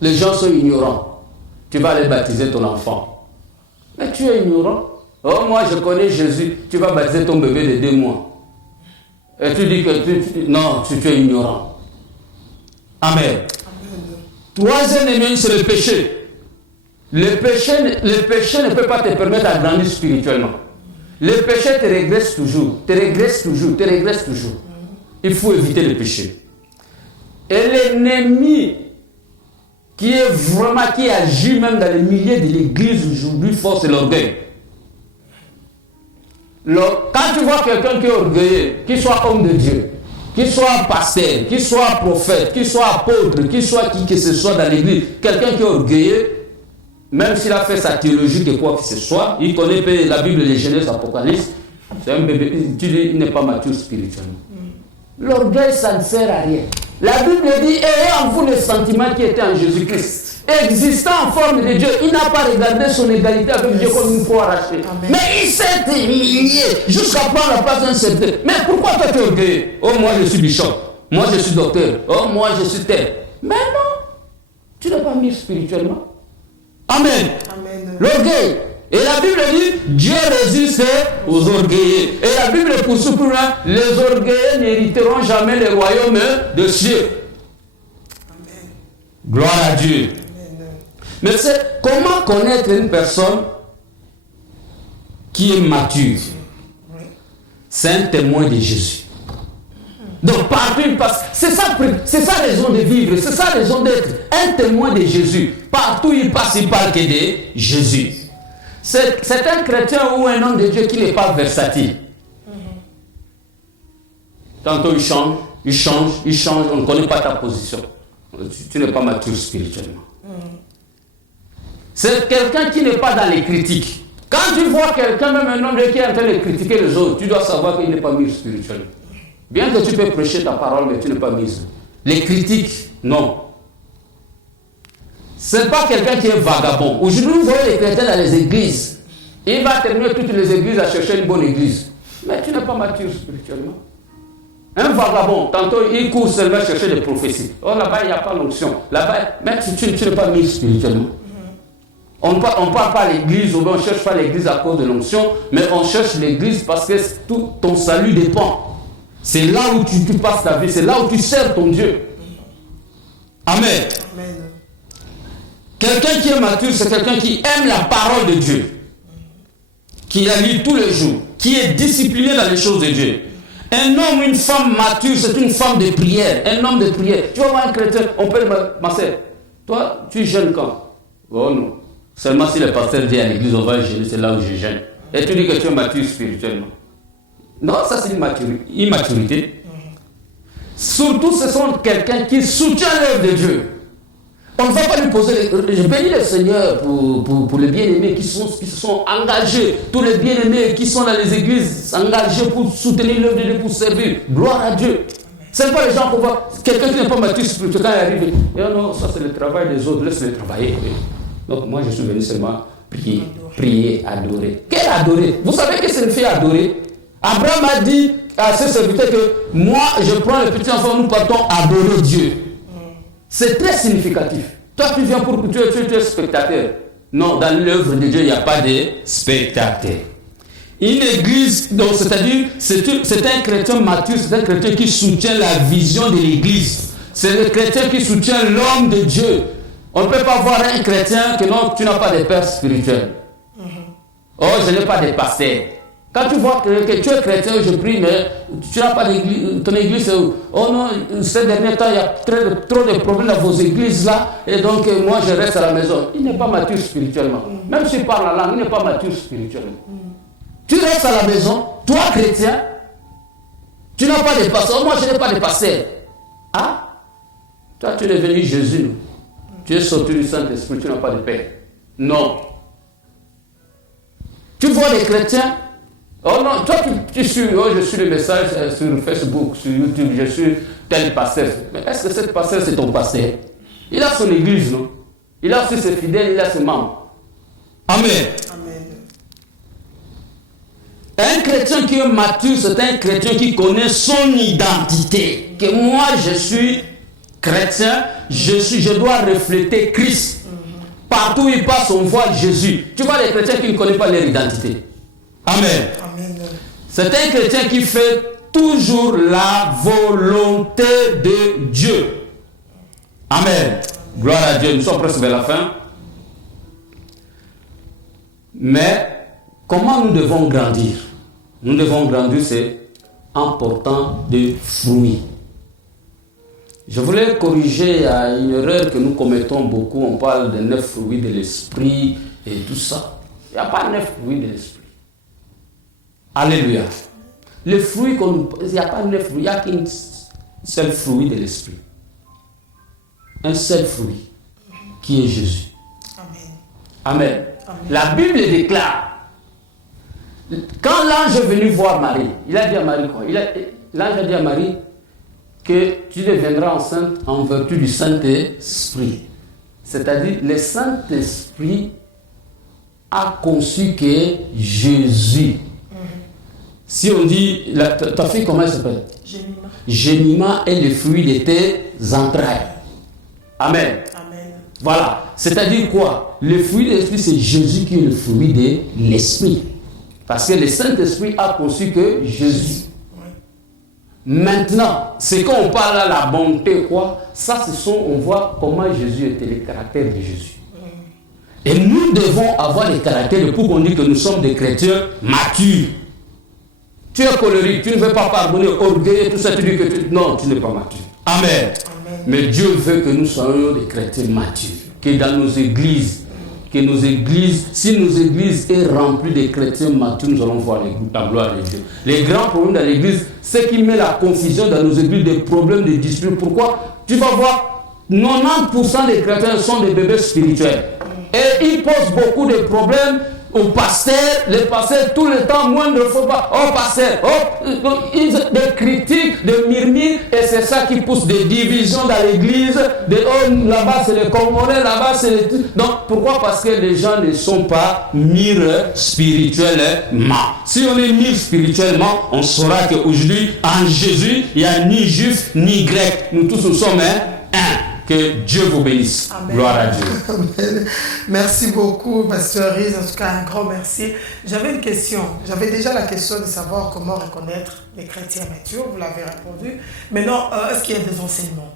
Les gens sont ignorants. Tu vas aller baptiser ton enfant. Mais tu es ignorant. Oh, moi je connais Jésus. Tu vas baptiser ton bébé de 2 mois. Et tu dis que tu es ignorant. Amen. Troisième ennemi, c'est le péché. Le péché ne peut pas te permettre d'agrandir spirituellement. Le péché te régresse toujours, te régresse toujours, te régresse toujours. Il faut éviter le péché. Et l'ennemi qui agit même dans les milieux de l'église aujourd'hui, fort, c'est l'orgueil. Quand tu vois quelqu'un qui est orgueilleux, qu'il soit homme de Dieu, qu'il soit pasteur, qu'il soit prophète, qu'il soit apôtre, qu'il soit qui que ce soit dans l'église, quelqu'un qui est orgueilleux, même s'il a fait sa théologie que quoi que ce soit, il connaît la Bible, les Genèse, Apocalypse, c'est un bébé, tu dis, il n'est pas mature spirituellement. L'orgueil, ça ne sert à rien. La Bible dit, ayez en vous le sentiment qui était en Jésus-Christ. Existant en forme de Dieu, il n'a pas regardé son égalité avec Dieu comme une fois arrachée. Mais il s'est humilié jusqu'à prendre la place d'un certain. Mais pourquoi toi tu es orgueilleux? Oh, moi je suis bishop. Moi je suis docteur. Oh, moi je suis tel. Mais non, tu n'es pas mis spirituellement. Amen. Amen. L'orgueil. Et la Bible dit, Dieu résiste aux orgueilleux. Et la Bible poursuit plus loin, les orgueilleux n'hériteront jamais le royaume de Dieu. Amen. Gloire à Dieu. Amen. Mais c'est comment connaître une personne qui est mature? C'est un témoin de Jésus. Donc partout il passe, c'est sa raison de vivre, c'est sa raison d'être, un témoin de Jésus. Partout il passe, il parle que de Jésus. C'est un chrétien ou un homme de Dieu qui n'est pas versatile. Tantôt il change, on ne connaît pas ta position. Tu n'es pas mature spirituellement. C'est quelqu'un qui n'est pas dans les critiques. Quand tu vois quelqu'un, même un homme de Dieu qui est en train de critiquer les autres, tu dois savoir qu'il n'est pas mûr spirituellement. Bien que tu peux prêcher ta parole, mais tu n'es pas mise. Les critiques, non. Ce n'est pas quelqu'un qui est vagabond. Aujourd'hui, vous voyez les chrétiens dans les églises. Il va terminer toutes les églises à chercher une bonne église. Mais tu n'es pas mature spirituellement. Un vagabond, tantôt il court seulement chercher des prophéties. Oh, là-bas, il n'y a pas l'onction. Là-bas, même si tu n'es pas mis spirituellement. On ne parle pas à l'église, ou on ne cherche pas l'église à cause de l'onction, mais on cherche l'église parce que tout ton salut dépend. C'est là où tu passes ta vie, c'est là où tu sers ton Dieu. Amen. Amen. Quelqu'un qui est mature, c'est quelqu'un qui aime la parole de Dieu, qui la lit tous les jours, qui est discipliné dans les choses de Dieu. Un homme, une femme mature, c'est une femme de prière, un homme de prière. Tu vas voir un chrétien, on peut dire, ma soeur, toi, tu jeûnes quand? Oh non. Seulement si le pasteur dit à l'église, on va jeûner, c'est là où je jeûne. Et tu dis que tu es mature spirituellement. Non, ça c'est une immaturité. Surtout, ce sont quelqu'un qui soutient l'œuvre de Dieu. On ne va pas lui poser... Je bénis le Seigneur pour les bien-aimés qui se sont engagés. Tous les bien-aimés qui sont dans les églises engagés pour soutenir l'œuvre de Dieu, pour servir. Gloire à Dieu. Ce n'est pas les gens qu'on voit. Quelqu'un qui n'est pas mature spirituellement, quand il arrive, et oh non, ça c'est le travail des autres, laisse-les travailler. Donc moi je suis venu seulement prier, adorer. Quel adorer? Vous savez que c'est une fille adorée? Abraham a dit à ses serviteurs que moi je prends le petit enfant, nous partons adorer Dieu. C'est très significatif. Toi tu viens pour que tu es spectateur. Non, dans l'œuvre de Dieu il n'y a pas de spectateur. Une église, donc c'est-à-dire c'est un chrétien mature, c'est un chrétien qui soutient la vision de l'église. C'est le chrétien qui soutient l'homme de Dieu. On ne peut pas voir un chrétien que non, tu n'as pas de père spirituel. Oh, je n'ai pas de pasteur. Quand tu vois que tu es chrétien, je prie, mais tu n'as pas d'église, ton église est où? Oh non, ces derniers temps, il y a trop de problèmes dans vos églises là, et donc moi je reste à la maison. Il n'est pas mature spirituellement. Même s'il parle la langue, il n'est pas mature spirituellement. Tu restes à la maison, toi chrétien, tu n'as pas de pasteur. Moi je n'ai pas de pasteur. Ah, toi tu es devenu Jésus, non? Tu es sorti du Saint-Esprit, tu n'as pas de Père. Non. Tu vois les chrétiens. Oh non, toi tu suis, oh je suis le message sur Facebook, sur YouTube, je suis tel pasteur. Mais est-ce que cet pasteur c'est ton pasteur? Il a son église, non? Il a aussi ses fidèles, il a ses membres. Amen. Amen. Un chrétien qui est mature, c'est un chrétien qui connaît son identité. Que moi je suis chrétien, je dois refléter Christ. Partout où il passe, on voit Jésus. Tu vois les chrétiens qui ne connaissent pas leur identité. Amen. Amen. C'est un chrétien qui fait toujours la volonté de Dieu. Amen. Gloire à Dieu. Nous sommes presque vers la fin. Mais comment nous devons grandir? Nous devons grandir, c'est en portant des fruits. Je voulais corriger une erreur que nous commettons beaucoup. On parle des 9 fruits de l'esprit et tout ça. Il n'y a pas 9 fruits de l'esprit. Alléluia. Les fruits, il n'y a pas 9 fruits, il n'y a qu'un seul fruit de l'esprit. Un seul fruit, qui est Jésus. Amen. Amen. Amen. La Bible déclare, quand l'ange est venu voir Marie, il a dit à Marie quoi? L'ange a dit à Marie que tu deviendras enceinte en vertu du Saint-Esprit. C'est-à-dire, le Saint-Esprit a conçu que Jésus. Si on dit, ta fille, comment elle s'appelle? Gémima. Gémima est le fruit de tes entrailles. Amen. Amen. Voilà. C'est-à-dire quoi? Le fruit de l'esprit, c'est Jésus qui est le fruit de l'esprit. Parce que le Saint-Esprit a conçu que Jésus. Maintenant, c'est quand on parle à la bonté, quoi, ça, on voit comment Jésus était, le caractère de Jésus. Et nous devons avoir les caractères pour qu'on dise que nous sommes des chrétiens matures. Tu es colérique, tu ne veux pas pardonner, orgueilleux, tout ça, tu dis que non, tu n'es pas mature. Amen. Amen. Mais Dieu veut que nous soyons des chrétiens matures. Que dans nos églises, si nos églises sont remplies de chrétiens matures, nous allons voir la gloire de Dieu. Les grands problèmes dans l'église, c'est qui met la confusion dans nos églises, des problèmes, des disputes. Pourquoi? Tu vas voir, 90% des chrétiens sont des bébés spirituels. Et ils posent beaucoup de problèmes aux pasteurs. Les pasteurs, tout le temps, moins de fois pas. Oh, pasteur, ils ont des critiques, des murmures, et c'est ça qui pousse des divisions dans l'église. Là-bas, c'est les Congolais, là-bas, c'est les. Donc, pourquoi? Parce que les gens ne sont pas mûrs spirituellement. Si on est mûrs spirituellement, on saura qu'aujourd'hui, en Jésus, il n'y a ni juif, ni grec. Nous tous, nous sommes un. Que Dieu vous bénisse. Amen. Gloire à Dieu. Amen. Merci beaucoup, Pasteur Riz. En tout cas, un grand merci. J'avais une question. J'avais déjà la question de savoir comment reconnaître les chrétiens matures. Vous l'avez répondu. Maintenant, est-ce qu'il y a des enseignements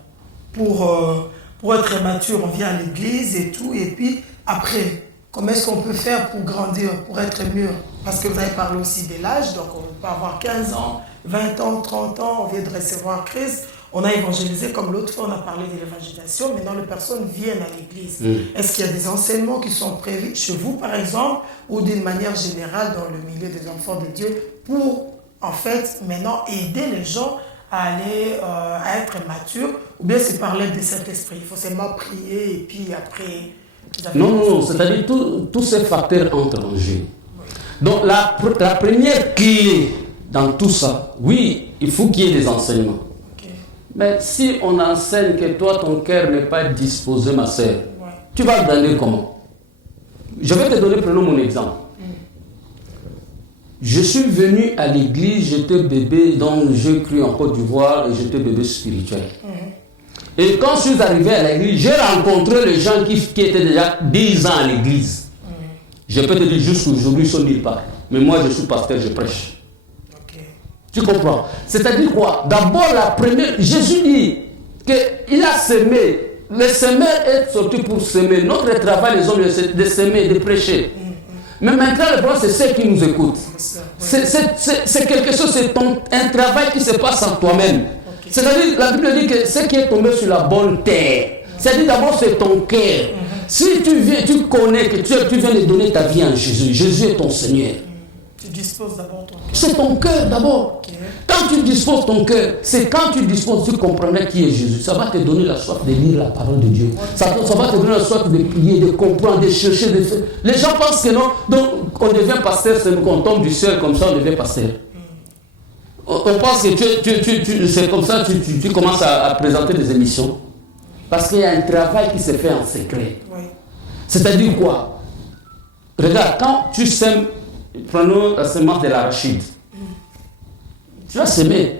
pour être mature? On vient à l'église et tout. Et puis, après, comment est-ce qu'on peut faire pour grandir, pour être mûr? Parce que vous avez parlé aussi de l'âge. Donc, on peut avoir 15 ans, 20 ans, 30 ans. On vient de recevoir Christ. On a évangélisé, comme l'autre fois, on a parlé de l'évangélisation. Maintenant, les personnes viennent à l'église. Est-ce qu'il y a des enseignements qui sont prévus chez vous, par exemple, ou d'une manière générale dans le milieu des enfants de Dieu pour, en fait, maintenant aider les gens à aller, à être matures, ou bien c'est par l'aide de cet esprit? Il faut seulement prier et puis après... Non, c'est-à-dire tous ces facteurs entrent en jeu. Donc, la première clé dans tout ça, oui, il faut qu'il y ait des enseignements. Mais si on enseigne que toi, ton cœur n'est pas disposé, ma sœur, tu vas grandir comment? Je vais te donner, prenons mon exemple. Je suis venu à l'église, j'étais bébé, donc j'ai cru en Côte d'Ivoire et j'étais bébé spirituel. Et quand je suis arrivé à l'église, j'ai rencontré les gens qui étaient déjà 10 ans à l'église. Je peux te dire, jusqu'aujourd'hui, ils sont nulle part. Mais moi, je suis pasteur, je prêche. Tu comprends? C'est-à-dire quoi? D'abord, la première, Jésus dit qu'il a semé. Le semeur est sorti pour semer. Notre travail, les hommes, c'est de semer, de prêcher. Mais maintenant, le problème, c'est ceux qui nous écoutent. C'est quelque chose, c'est un travail qui se passe en toi-même. C'est-à-dire, la Bible dit que ce qui est tombé sur la bonne terre, c'est-à-dire d'abord, c'est ton cœur. Si tu connais que tu viens de donner ta vie à Jésus, Jésus est ton Seigneur. Tu disposes d'abord ton cœur. C'est ton cœur d'abord. Quand tu disposes ton cœur, c'est quand tu disposes, tu comprendras qui est Jésus. Ça va te donner la soif de lire la parole de Dieu. Ça va te donner la soif de prier, de comprendre, de chercher. Les gens pensent que non. Donc, on devient pasteur, c'est qu'on tombe du ciel comme ça, on devient pasteur. On pense que c'est comme ça, tu commences à présenter des émissions. Parce qu'il y a un travail qui se fait en secret. C'est-à-dire quoi? Regarde, quand tu sèmes, prenons la semence de l'arachide. Tu vas s'aimer,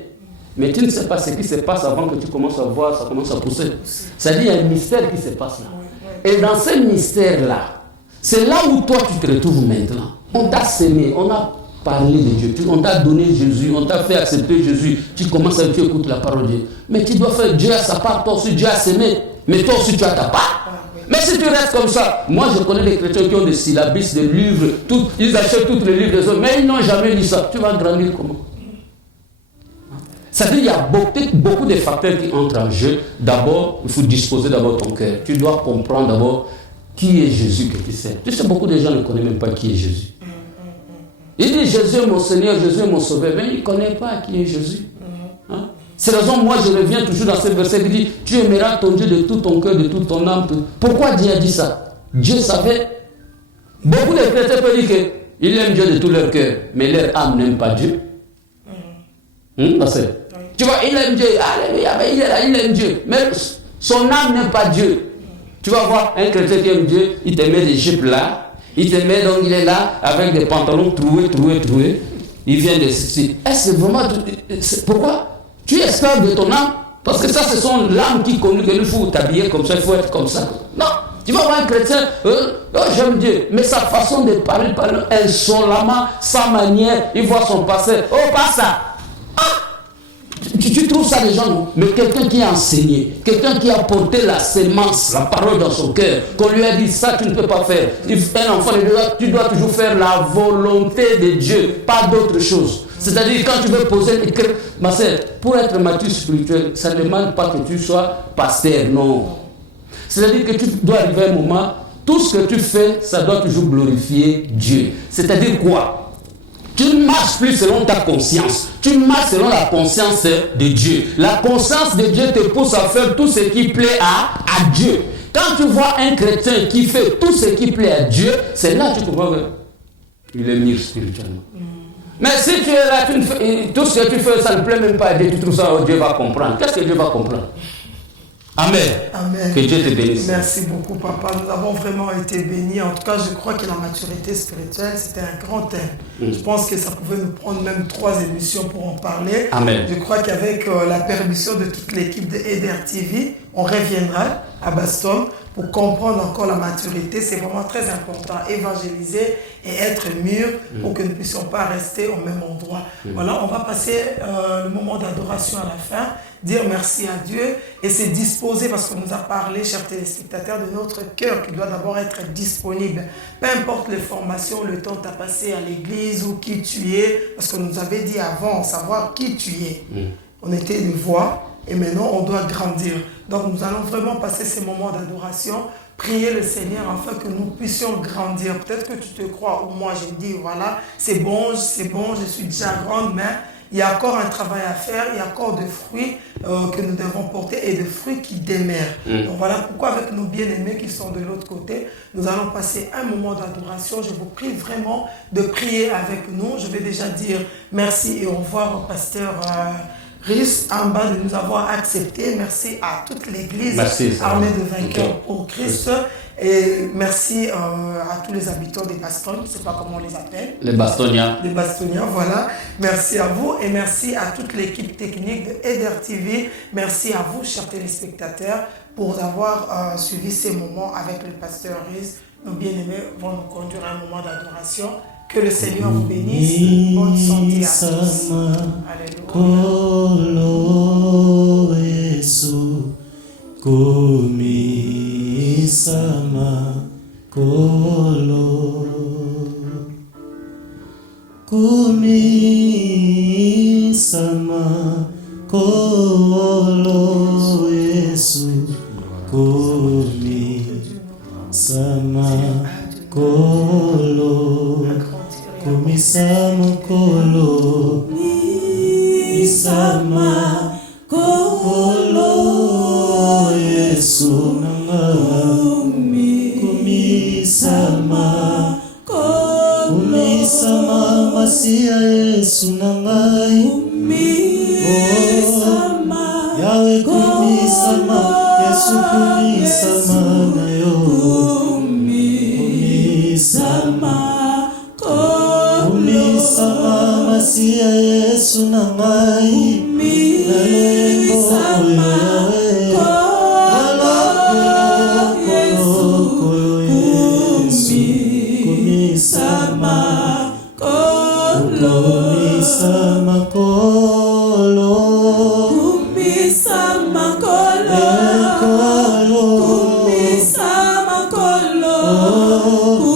mais tu ne sais pas ce qui se passe avant que tu commences à voir, ça commence à pousser. C'est-à-dire qu'il y a un mystère qui se passe là. Et dans ce mystère-là, c'est là où toi tu te retrouves maintenant. On t'a sémé, on a parlé de Dieu, on t'a donné Jésus, on t'a fait accepter Jésus. Tu commences à écouter la parole de Dieu. Mais tu dois faire, Dieu a sa part, toi aussi Dieu a sémé. Mais toi aussi tu as ta part. Mais si tu restes comme ça, moi je connais des chrétiens qui ont des syllabus, des livres, ils achètent tous les livres des autres, mais ils n'ont jamais lu ça. Tu vas grandir comment? Ça veut dire qu'il y a beaucoup de facteurs qui entrent en jeu. D'abord, il faut disposer d'abord ton cœur. Tu dois comprendre d'abord qui est Jésus que tu sais. Tu sais, beaucoup de gens ne connaissent même pas qui est Jésus. Il dit Jésus est mon Seigneur, Jésus est mon Sauveur, mais il ne connaît pas qui est Jésus. Hein? C'est la raison, moi je reviens toujours dans ce verset qui dit tu aimeras ton Dieu de tout ton cœur, de toute ton âme. Pourquoi Dieu a dit ça? Dieu savait. Beaucoup de chrétiens peuvent dire qu'ils aiment Dieu de tout leur cœur, mais leur âme n'aime pas Dieu. Tu vois, il aime Dieu, il aime Dieu, mais son âme n'aime pas Dieu. Tu vas voir un chrétien qui aime Dieu, il te met des jupes là, il te met donc il est là avec des pantalons troués. Il vient de ceci. Est-ce que vraiment. Pourquoi? Tu es esclave de ton âme? Parce que ça, ce sont l'âme qui communique. Il faut t'habiller comme ça, il faut être comme ça. Non. Tu vas voir un chrétien, j'aime Dieu, mais sa façon de parler insolemment, sa manière, il voit son passé. Oh, pas ça. Tu trouves ça des gens, non? Mais quelqu'un qui a enseigné, quelqu'un qui a porté la sémence, la parole dans son cœur, qu'on lui a dit ça, tu ne peux pas faire. Un enfant, tu dois toujours faire la volonté de Dieu, pas d'autre chose. C'est-à-dire, quand tu veux poser, ma sœur, pour être mature spirituel, ça ne demande pas que tu sois pasteur, non. C'est-à-dire que tu dois arriver à un moment, tout ce que tu fais, ça doit toujours glorifier Dieu. C'est-à-dire quoi? Tu ne marches plus selon ta conscience. Tu marches selon la conscience de Dieu. La conscience de Dieu te pousse à faire tout ce qui plaît à Dieu. Quand tu vois un chrétien qui fait tout ce qui plaît à Dieu, c'est là que tu comprends qu'il est mûr spirituellement. Mais si tu es là, tout ce que tu fais, ça ne plaît même pas à Dieu, tu trouves ça, Dieu va comprendre. Qu'est-ce que Dieu va comprendre? Amen. Amen. Que Dieu te bénisse. Merci beaucoup, papa. Nous avons vraiment été bénis. En tout cas, je crois que la maturité spirituelle, c'était un grand thème. Je pense que ça pouvait nous prendre même 3 émissions pour en parler. Amen. Je crois qu'avec la permission de toute l'équipe de EDR TV, on reviendra à Baston pour comprendre encore la maturité. C'est vraiment très important. Évangéliser et être mûr pour que nous ne puissions pas rester au même endroit. Voilà, on va passer le moment d'adoration à la fin. Dire merci à Dieu et se disposer, parce qu'on nous a parlé, chers téléspectateurs, de notre cœur qui doit d'abord être disponible. Peu importe les formations, le temps que tu as passé à l'église ou qui tu es, parce qu'on nous avait dit avant, savoir qui tu es. On était une voix et maintenant on doit grandir. Donc nous allons vraiment passer ces moments d'adoration, prier le Seigneur afin que nous puissions grandir. Peut-être que tu te crois, ou moi je me dis, voilà, c'est bon, je suis déjà grande, mais il y a encore un travail à faire, il y a encore des fruits que nous devons porter et des fruits qui démèrent. Donc voilà pourquoi avec nos bien-aimés qui sont de l'autre côté, nous allons passer un moment d'adoration. Je vous prie vraiment de prier avec nous. Je vais déjà dire merci et au revoir au pasteur Riss en bas de nous avoir acceptés. Merci à toute l'église armée de vainqueurs pour Christ. Et merci à tous les habitants des Bastons, je ne sais pas comment on les appelle. Les Bastoniens. Les Bastoniens, voilà. Merci à vous et merci à toute l'équipe technique de EDR TV. Merci à vous, chers téléspectateurs, pour avoir suivi ces moments avec le pasteur Riss. Nos bien-aimés vont nous conduire à un moment d'adoration. Que le Seigneur vous bénisse. Bonne santé à tous. Alléluia. Sama kolo kumi sama kolo Yesu kumi sama kolo kumi sama kolo sama kolo Yesu Sama Masia Yesu nangai Yahweh kumi sama Yesu kumi sama nayo kumi sama Masia Yesu nangai Nalembo sama kolo kumi sama kolo kumi sama Oh,